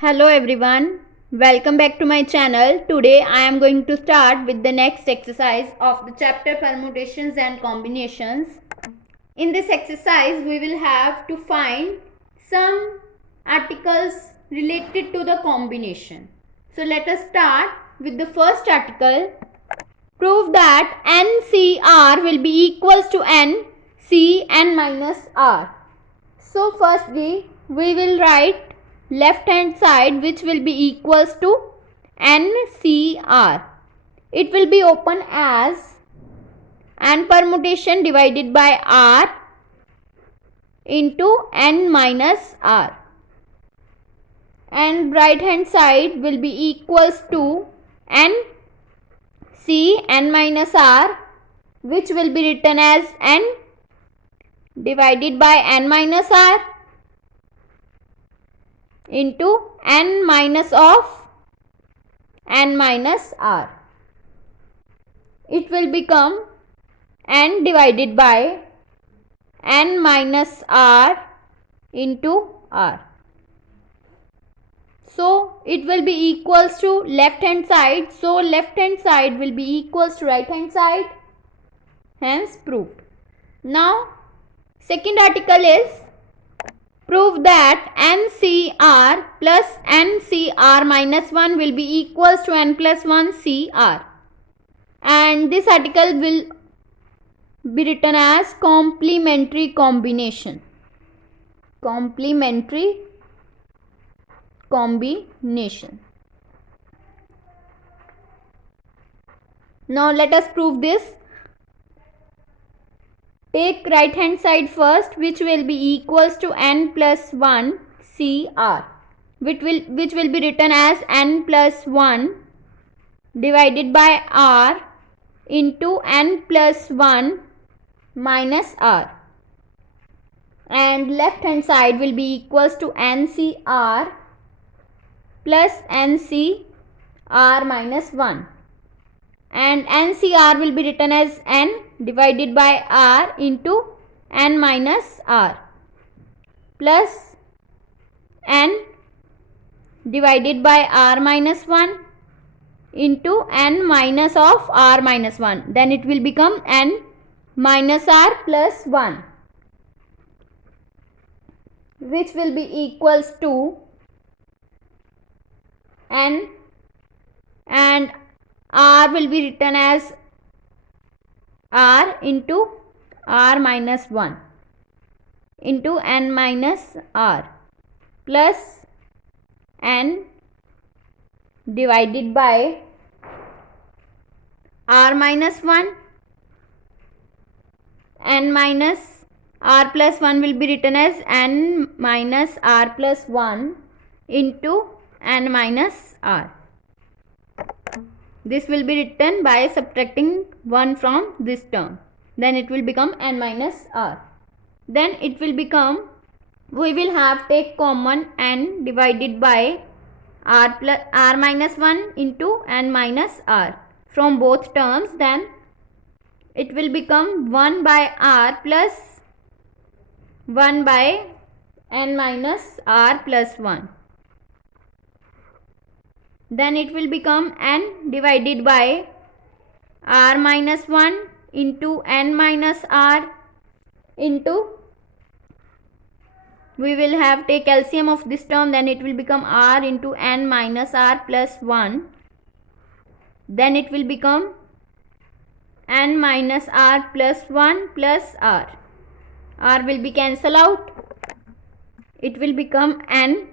Hello everyone, welcome back to my channel. Today I am going to start with the next exercise of the chapter permutations and combinations. In this exercise we will have to find some articles related to the combination. So let us start with the first article. Prove that NCR will be equals to NCN minus R. So firstly we will write left hand side, which will be equals to NCR. It will be open as N permutation divided by R into N minus R, and right hand side will be equals to N minus R, which will be written as N divided by N minus R into N minus of N minus R. It will become N divided by N minus R into R. So it will be equals to left hand side. So left hand side will be equals to right hand side. Hence proved. Now second article is prove that NCR plus NCR minus 1 will be equals to N plus 1 CR. And this article will be written as complementary combination. Complementary combination. Now let us prove this. Take right hand side first, which will be equals to N plus 1 CR, which will be written as N plus 1 divided by R into N plus 1 minus R, and left hand side will be equals to NCR plus NCR minus 1, and NCR will be written as N divided by R into N minus R plus N divided by R minus 1 into N minus of R minus 1. Then it will become N minus R plus 1, which will be equals to N, and R will be written as R into R minus 1 into N minus R plus N divided by R minus 1. N minus R plus 1 will be written as N minus R plus 1 into N minus R. This will be written by subtracting 1 from this term. Then it will become N minus R. Then it will become, we will have take common N divided by R plus R minus 1 into N minus R from both terms. Then it will become 1 by R plus 1 by N minus R plus 1. Then it will become N divided by R minus 1 into N minus R into, we will have take LCM of this term, then it will become R into N minus R plus 1. Then it will become N minus R plus 1 plus R. R will be cancelled out. It will become N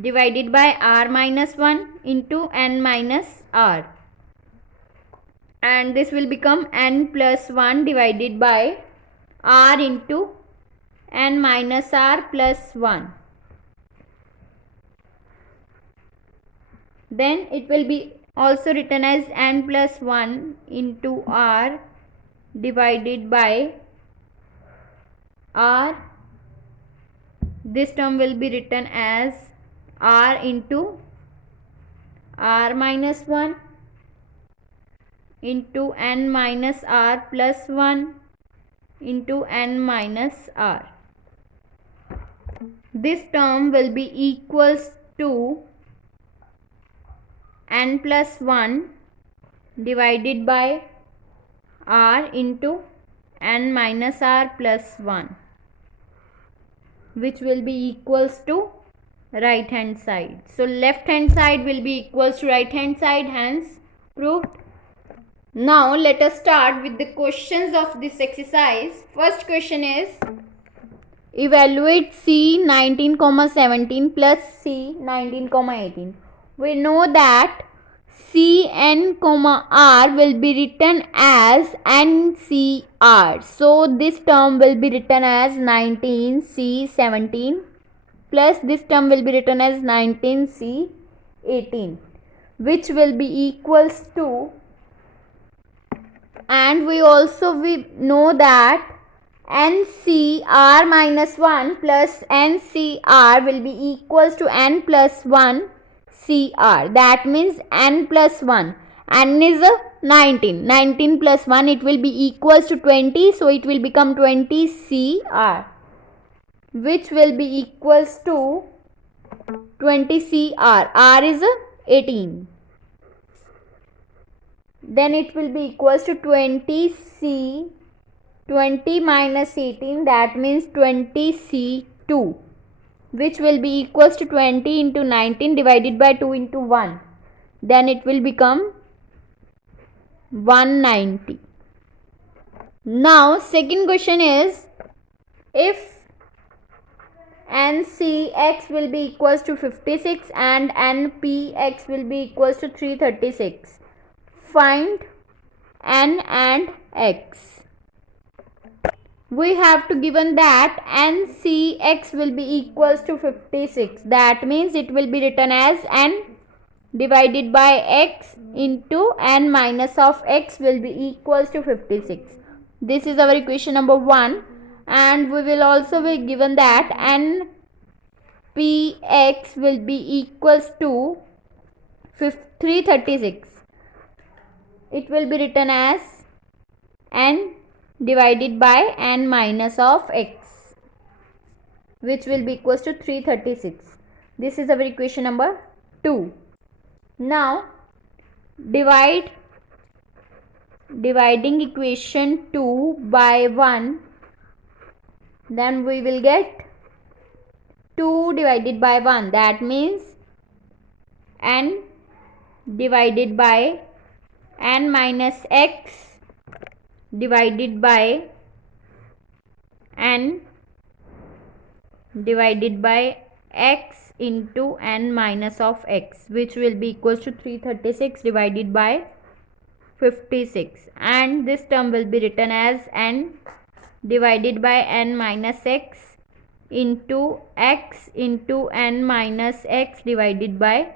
divided by R minus 1 into N minus R, and this will become N plus 1 divided by R into N minus R plus 1. Then it will be also written as N plus 1 into R divided by R. This term will be written as R into R minus 1 into N minus R plus 1 into N minus R. This term will be equals to n plus 1 divided by r into n minus r plus 1, which will be equals to right hand side. So left hand side will be equals to right hand side, hence proved. Now let us start with the questions of this exercise. First question is, evaluate C 19,17 plus C 19,18. We know that C n comma r will be written as NCR. So this term will be written as 19C17 plus this term will be written as 19C18, which will be equals to, and we know that NCR minus 1 plus NCR will be equals to n plus 1 CR. That means n plus 1. N is a 19. 19 plus 1, it will be equals to 20. So it will become 20 CR, which will be equals to 20 CR. R is a 18. Then it will be equals to 20 minus 18, that means 20 C2, which will be equals to 20 into 19 divided by 2 into 1. Then it will become 190. Now second question is, if NCX will be equals to 56 and NPX will be equals to 336. Find n and x. We have to given that NCX will be equals to 56. That means it will be written as n divided by x into n minus of x will be equals to 56. This is our equation number 1, and we will also be given that NPX will be equals to 336. It will be written as n divided by n minus of x, which will be equals to 336. This is our equation number 2. Now dividing equation 2 by 1, then we will get 2 divided by 1. That means n divided by n minus x divided by n divided by x into n minus of x, which will be equals to 336 divided by 56, and this term will be written as n divided by n minus x into n minus x divided by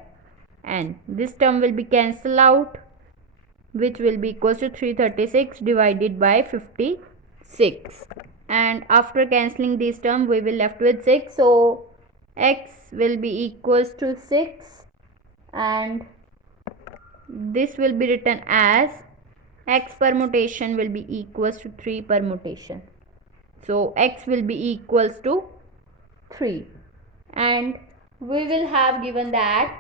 n. This term will be cancelled out, which will be equals to 336 divided by 56, and after cancelling this term we will left with 6. So x will be equals to 6, and this will be written as x permutation will be equals to 3 permutation. So x will be equals to 3, and we will have given that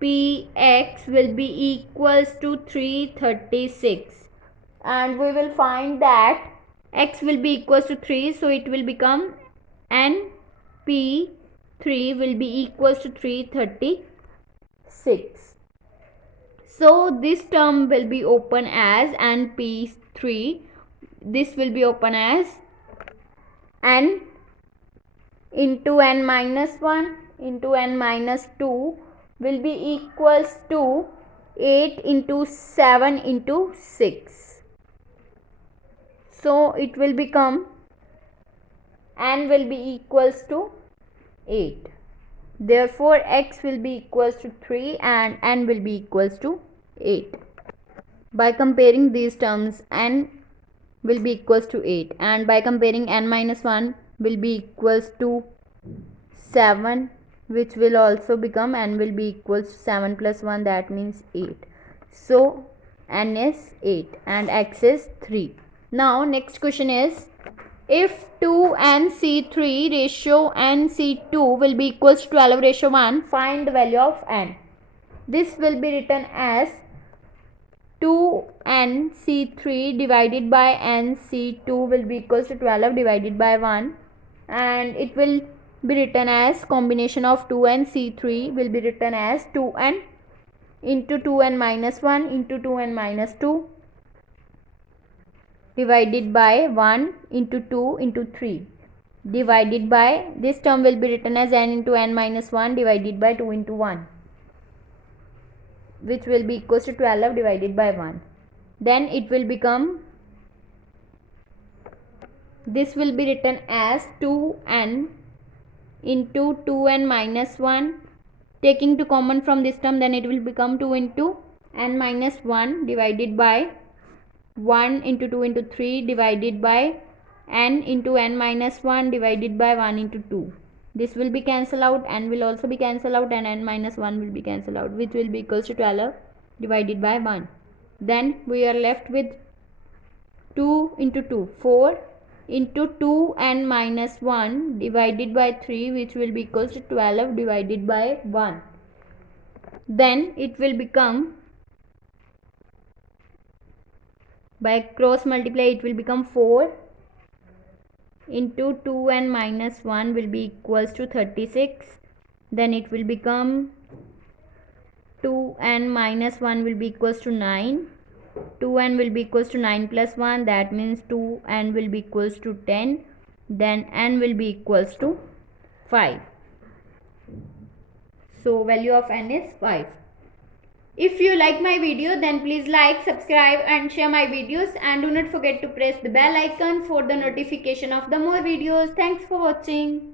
NPX will be equals to 336, and we will find that x will be equals to 3, so it will become NP3 will be equals to 336. So this term will be open as NP3. This will be open as n into n minus 1 into n minus 2 will be equals to 8 into 7 into 6. So it will become n will be equals to 8. Therefore x will be equals to 3 and n will be equals to 8. By comparing these terms, n will be equals to 8, and by comparing n minus 1 will be equals to 7, which will also become n will be equals to 7 plus 1, that means 8. So n is 8 and x is 3. Now next question is, if 2nC3 ratio nC2 will be equals to 12 ratio 1, find the value of n. This will be written as 2nc3 divided by nc2 will be equals to 12 divided by 1, and it will be written as combination of 2 and c3 will be written as 2n into 2n minus 1 into 2n minus 2 divided by 1 into 2 into 3 divided by, this term will be written as n into n minus 1 divided by 2 into 1, which will be equals to 12 divided by 1. Then it will become, this will be written as 2n into 2n minus 1, taking to common from this term, then it will become 2 into n minus 1 divided by 1 into 2 into 3 divided by n into n minus 1 divided by 1 into 2. This will be cancelled out, n will also be cancelled out, and n minus 1 will be cancelled out, which will be equals to 12 divided by 1. Then we are left with 2 into 2, 4 into 2n minus 1 divided by 3, which will be equals to 12 divided by 1. Then it will become, by cross multiply, it will become 4 into 2n minus 1 will be equals to 36. Then it will become 2n minus 1 will be equals to 9. 2n will be equals to 9 plus 1, that means 2n will be equals to 10. Then n will be equals to 5. So value of n is 5. If you like my video, then please like, subscribe and share my videos, and do not forget to press the bell icon for the notification of the more videos. Thanks for watching.